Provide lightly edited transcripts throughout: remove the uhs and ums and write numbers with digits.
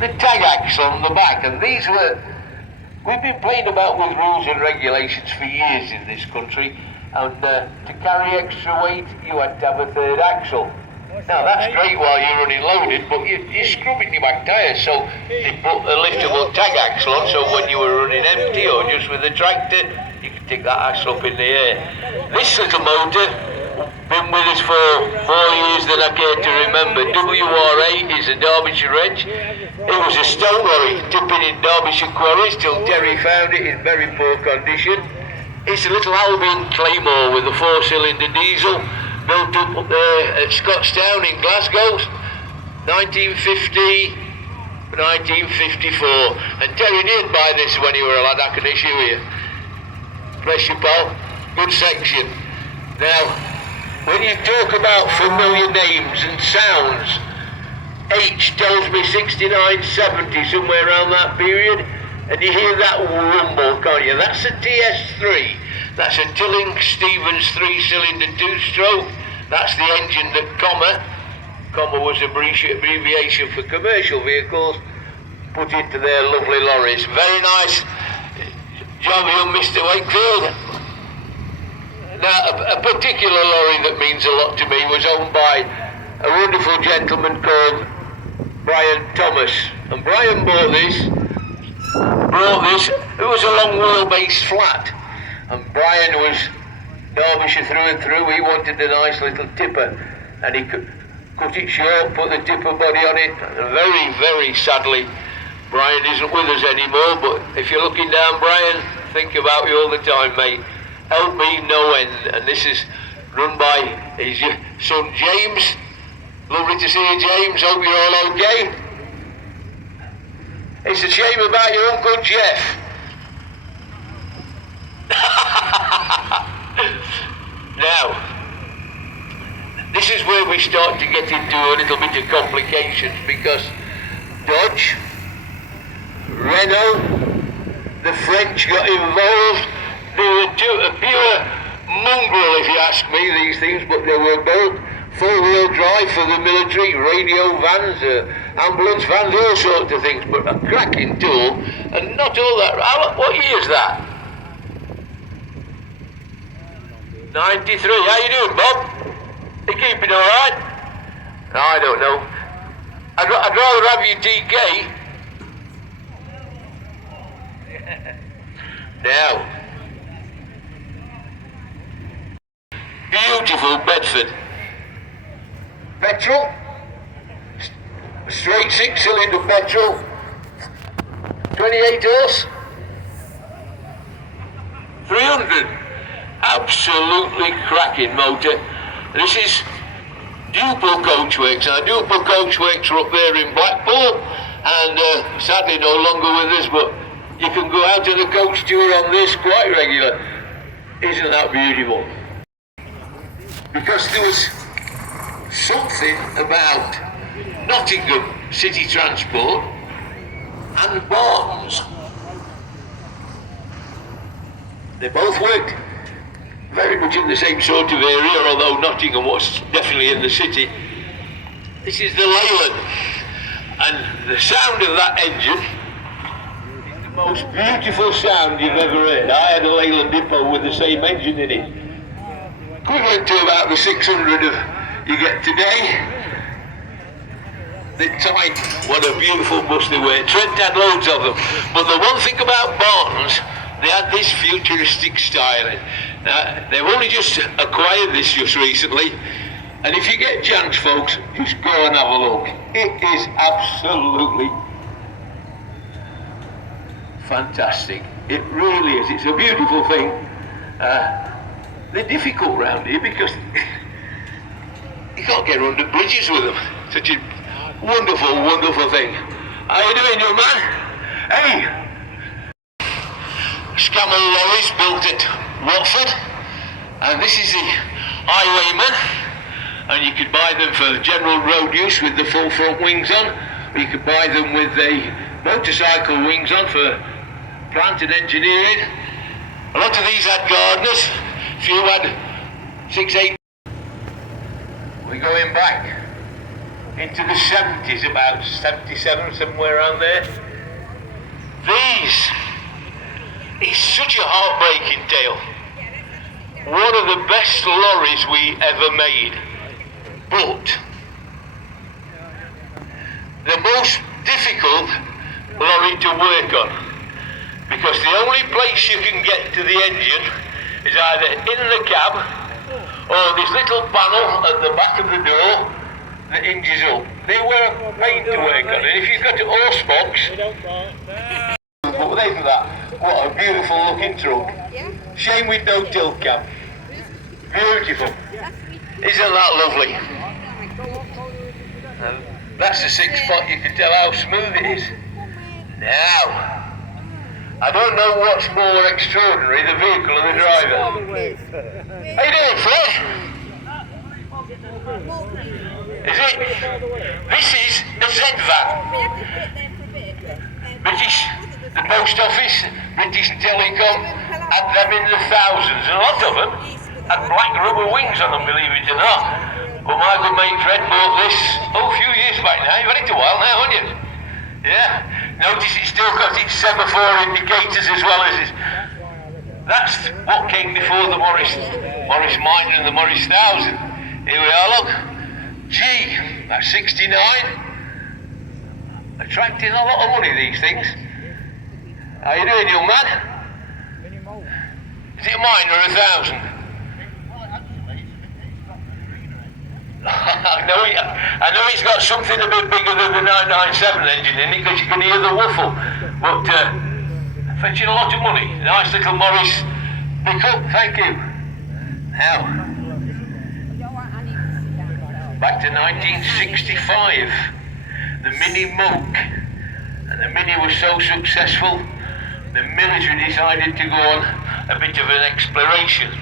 the tag axle on the back, and these were, we've been playing about with rules and regulations for years in this country, and to carry extra weight you had to have a third axle. Now that's great while you're running loaded, but you're scrubbing your back tyres, so they put a liftable tag axle on, so when you were running empty or just with the tractor, you could take that axle up in the air. This little motor, been with us for 4 years that I care to remember. WR8 is a Derbyshire wrench. It was a stone lorry tipping in Derbyshire quarries till Terry found it in very poor condition. It's a little Albion Claymore with a 4-cylinder diesel, built up there at Scottstown in Glasgow, 1950, 1954. And Terry did buy this when he were a lad, I can assure you. Bless you, pal. Good section. Now, when you talk about familiar names and sounds, H tells me 69, 70, somewhere around that period, and you hear that rumble, can't you? That's a TS3. That's a Tilling Stevens 3-cylinder 2-stroke. That's the engine that comma was abbreviation for commercial vehicles, put into their lovely lorries. Very nice job, young Mr. Wakefield. Now, a particular lorry that means a lot to me was owned by a wonderful gentleman called Brian Thomas. And Brian brought this, it was a long wheelbase flat. And Brian was Derbyshire through and through. He wanted a nice little tipper, and he could cut it short, put the tipper body on it. And very, very sadly, Brian isn't with us anymore, but if you're looking down, Brian, think about you all the time, mate. Help me no end. And this is run by his son James. Lovely to see you, James. Hope you're all okay. It's a shame about your Uncle Jeff. Now, this is where we start to get into a little bit of complications, because Dodge, Renault, the French got involved. They were a pure mongrel, if you ask me, these things, but they were both four-wheel drive for the military, radio vans, ambulance vans, all sorts of things, but a cracking tool, and not all that. What year is that? 93. How you doing, Bob? You keeping all right? No, I don't know. I'd rather have you TK. Now, beautiful Bedford. Petrol, straight 6-cylinder petrol, 28 horse, 300. Absolutely cracking motor. This is Dupel Coachworks. Now, Dupel Coachworks are up there in Blackpool, and sadly no longer with us, but you can go out on a coach tour on this quite regular. Isn't that beautiful? Because there was something about Nottingham City Transport and Barnes. They both worked very much in the same sort of area, although Nottingham was definitely in the city. This is the Leyland, and the sound of that engine is the most beautiful sound you've ever heard. I had a Leyland Depot with the same engine in it, equivalent to about the 600 you get today. The Type, what a beautiful bus they were. Trent had loads of them, but the one thing about Barnes, they had this futuristic styling. Now, they've only just acquired this just recently, and if you get a chance, folks, just go and have a look. It is absolutely fantastic. It really is. It's a beautiful thing. They're difficult round here because you can't get under bridges with them. Such a wonderful, wonderful thing. How you doing, young man? Hey! Scammell lorries built at Watford, and this is the Highwayman, and you could buy them for general road use with the full front wings on, or you could buy them with the motorcycle wings on for plant and engineering. A lot of these had gardeners, a few had 6, 8. We're going back into the 70s, about 77, somewhere around there. It's such a heartbreaking tale. One of the best lorries we ever made, but the most difficult lorry to work on, because the only place you can get to the engine is either in the cab or this little panel at the back of the door that hinges up. They were a pain to work on, and if you've got a horse box, but then that, what a beautiful looking truck. Shame with no tilt cab. Beautiful. Isn't that lovely? That's the 6-spot, you can tell how smooth it is. Now, I don't know what's more extraordinary, the vehicle or the driver. How you doing, Fred? Is it? This is a Z-van. British, the post office, British Telecom, had them in the thousands. A lot of them had black rubber wings on them, believe it or not. But my good mate Fred bought this, a few years back now. You've had it a while now, haven't you? Yeah. Notice it's still got its semaphore indicators as well as its... That's what came before the Morris Minor and the Morris 1000. Here we are, look. Gee, that's 69. Attracting a lot of money, these things. How you doing, young man? Is it a Minor or a 1000? I know it's got something a bit bigger than the 997 engine in it, because you can hear the woofer. But fetching a lot of money. Nice little Morris pickup, thank you. Now, back to 1965, the Mini Moke. And the Mini was so successful, the military decided to go on a bit of an exploration.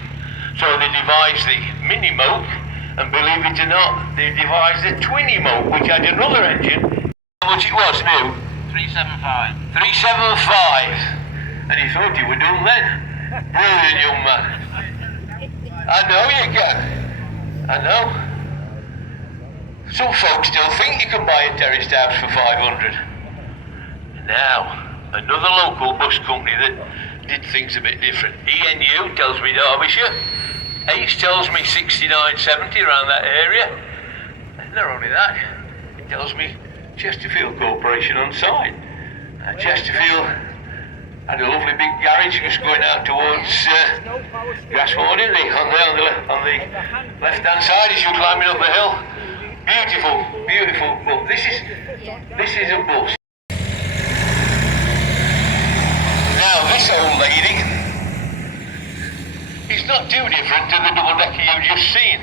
So they devised the Mini Moke. And believe it or not, they devised a Twinny Moke, which had another engine. How much it was new? 375. 375. And he thought he were done then. Brilliant, young man. I know you can. I know. Some folks still think you can buy a terraced house for 500. Now, another local bus company that did things a bit different. ENU tells me Derbyshire. Ace tells me 69, 70 around that area. And not only that, it tells me Chesterfield Corporation on site. Chesterfield had a lovely big garage just going out towards Grassmore, didn't they? On the left-hand side as you're climbing up the hill. Beautiful, beautiful. But this is a bus. Now this old lady, it's not too different to the double-decker you've just seen.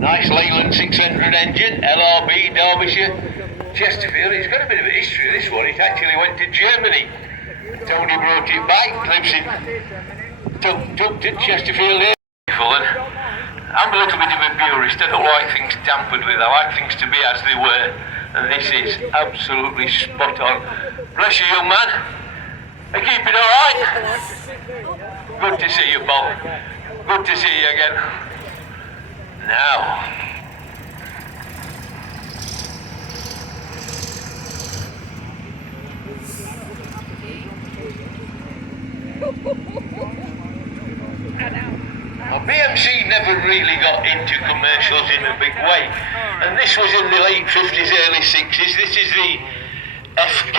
Nice Leyland 600 engine, LRB, Derbyshire, Chesterfield. It's got a bit of a history, this one. It actually went to Germany. Tony brought it back, lives in tucked at Chesterfield here. I'm a little bit of a purist. I don't like things tampered with. I like things to be as they were. And this is absolutely spot on. Bless you, young man. Are you keeping all right? Good to see you, Bob. Good to see you again. Now. Well, BMC never really got into commercials in a big way. And this was in the late 50s, early 60s. This is the FK.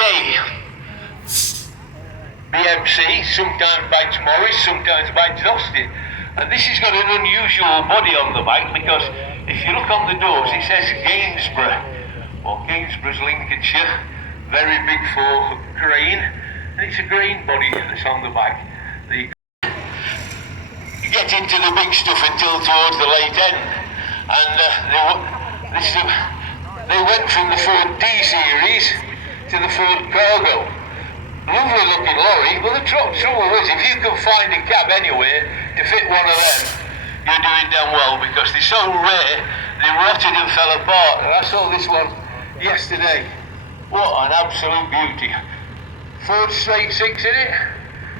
BMC, sometimes bags Morris, sometimes bags Austin. And this has got an unusual body on the back, because if you look on the doors it says Gainsborough. Well, Gainsborough's Lincolnshire, very big for grain, and it's a grain body that's on the back. You get into the big stuff until towards the late end, and they went from the Ford D series to the Ford Cargo. Lovely looking lorry, but the trouble is, if you can find a cab anywhere to fit one of them, you're doing damn well, because they're so rare, they rotted and fell apart. And I saw this one yesterday. What an absolute beauty. Ford straight 6 in it.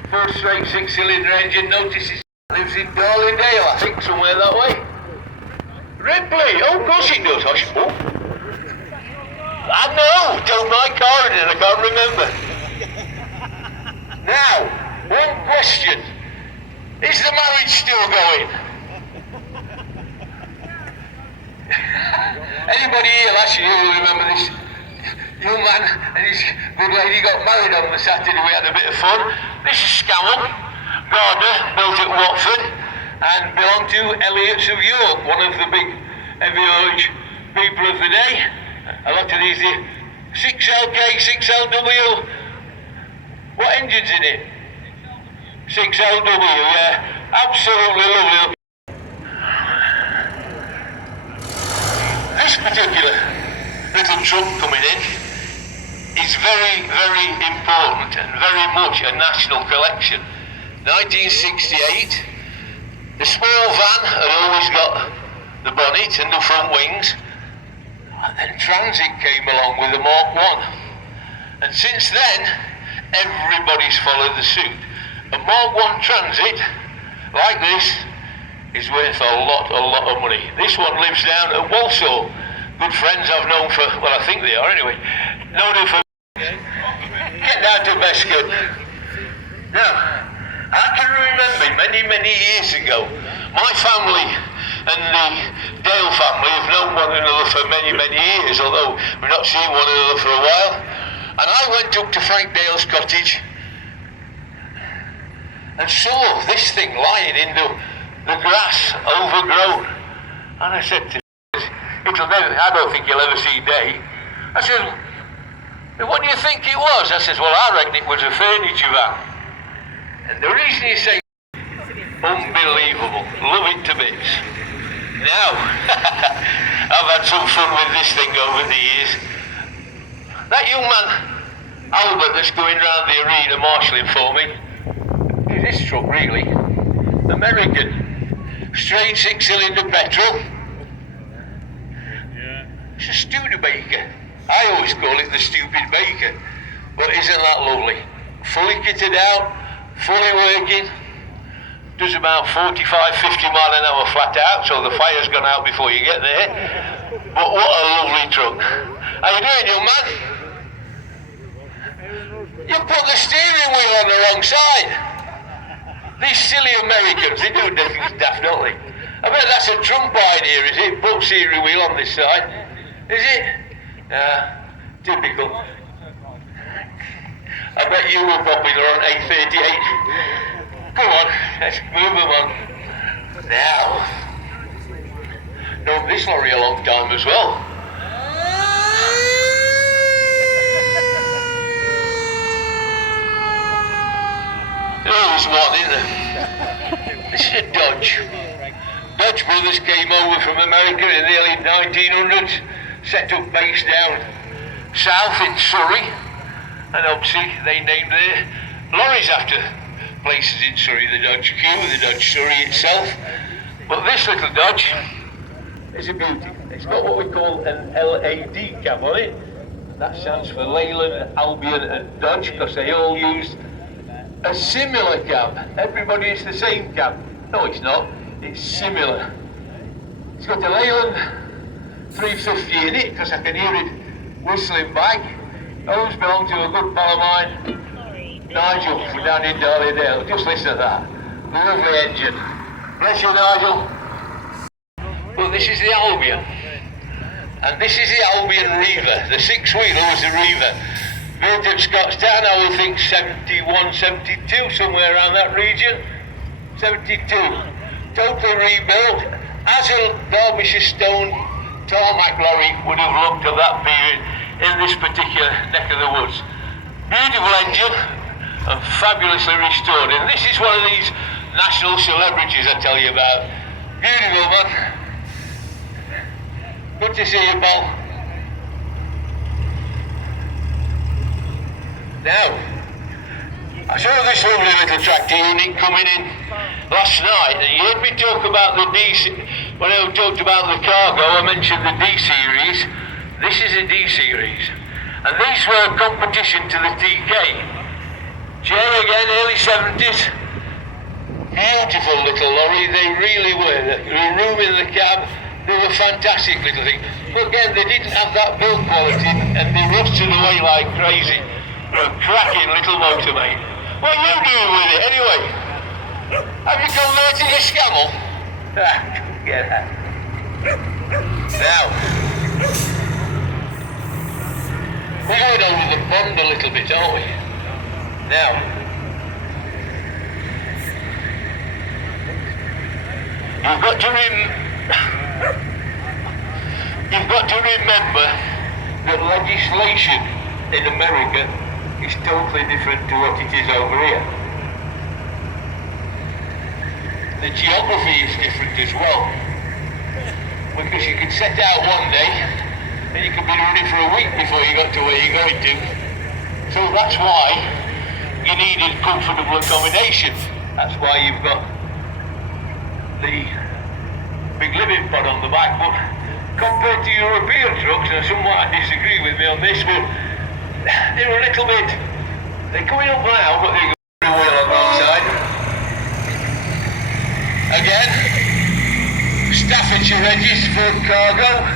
Ford straight 6-cylinder engine. Notice it lives in Darlingdale, I think, somewhere that way. Ripley, oh, of course it does, hush. Oh. I know, told my car in it, I can't remember. Now, one question. Is the marriage still going? Anybody here last year will remember this young man and his good lady got married on the Saturday. We had a bit of fun. This is Scallon, gardener, built at Watford and belonged to Elliott's of York, one of the big heavy haulage people of the day. A lot of these 6LK, 6LW. What engine's in it? 6LW, yeah. Absolutely lovely. This particular little truck coming in is very, very important and very much a national collection. 1968, the small van had always got the bonnet and the front wings, and then Transit came along with the Mark 1. And since then, everybody's followed the suit. A Mark 1 Transit, like this, is worth a lot of money. This one lives down at Walsall. Good friends I've known for, well, I think they are anyway, known them for get down to Bescott. Now, I can remember many years ago, my family and the Dale family have known one another for many years, although we've not seen one another for a while. And I went up to Frank Dale's cottage and saw this thing lying in the grass, overgrown. And I said to him, I don't think you'll ever see day. I said, what do you think it was? I said, well, I reckon it was a furniture van. And the reason you say, unbelievable, love it to bits. Now, I've had some fun with this thing over the years. That young man, Albert, that's going round the arena marshalling for me, is this truck really? American. Straight 6-cylinder petrol. It's a Studebaker. I always call it the stupid baker. But isn't that lovely? Fully kitted out, fully working. Does about 45-50 mile an hour flat out, so the fire's gone out before you get there. But what a lovely truck. How you doing, young man? You put the steering wheel on the wrong side. These silly Americans, they do things daft, don't they? I bet that's a Trump idea, is it? Put steering wheel on this side. Is it? Typical. I bet you were popular on 838. Come on, let's move them on. Now. Known this lorry a long time as well. Oh, there's one in there. This is a Dodge. Dodge brothers came over from America in the early 1900s, set up base down south in Surrey, and obviously they named their lorries after places in Surrey, the Dodge Q, the Dodge Surrey itself. But this little Dodge is a beauty. It's got what we call an LAD cab on it. That stands for Leyland, Albion and Dodge, because they all use a similar cab. Everybody is the same cab. No, it's not. It's similar. It's got a Leyland 350 in it, because I can hear it whistling back. Those belong to a good pal of mine, Nigel, from down in Darley-Dale. Just listen to that. Lovely engine. Bless you, Nigel. Well, this is the Albion. And this is the Albion Reaver. The six-wheeler was the Reaver. Built at Scottstown, I would think 71, 72, somewhere around that region. 72. Totally rebuilt. As a Derbyshire stone tarmac lorry would have looked at that period in this particular neck of the woods. Beautiful engine and fabulously restored. And this is one of these national celebrities I tell you about. Beautiful, man. Good to see you, Paul. Now, I saw this lovely little tractor unit coming in last night, and you heard me talk about the when I talked about the cargo, I mentioned the D-Series. This is a D-Series. And these were a competition to the TK. Chair again, early 70s. Beautiful little lorry, they really were. There was room in the cab, They were fantastic little things. But again, they didn't have that build quality and they rusted away like crazy. They were cracking little motor, mate. What are you doing with it anyway? Have you converted your scamel? Get that. Now, we're going over the pond a little bit, aren't we? Now, you've got to remember that legislation in America is totally different to what it is over here. The geography is different as well. Because you can set out one day and you can be running for a week before you got to where you're going to. So that's why you needed comfortable accommodation. That's why you've got the big living pod on the back. But compared to European trucks, and some might disagree with me on this, but they're a little bit, they're coming up now, but they're going well on one side. Again, Staffordshire edges for cargo,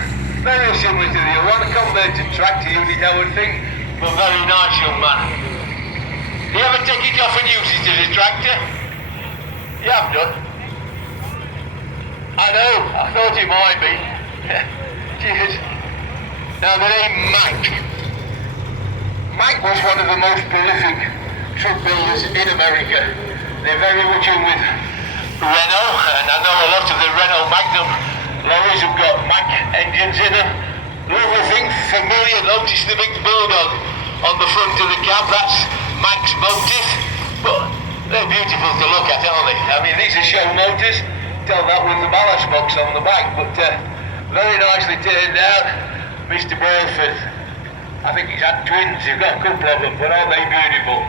very similar to the other one, converted tractor unit I would think, but very nice young man. Do you ever take it off and use it as a tractor? You have done? I know, I thought it might be. Cheers. Now the name Mac. Mac was one of the most prolific truck builders in America. They're very much in with Renault, and I know a lot of the Renault Magnum lorries have got Mac engines in them. Lovely thing, familiar, notice the big bulldog on the front of the cab, that's Mac's motive, but they're beautiful to look at, aren't they? I mean, these are show motors, tell that with the ballast box on the back, but very nicely turned out. Mr. Burford, I think he's had twins, he's got a couple of them, but aren't they beautiful?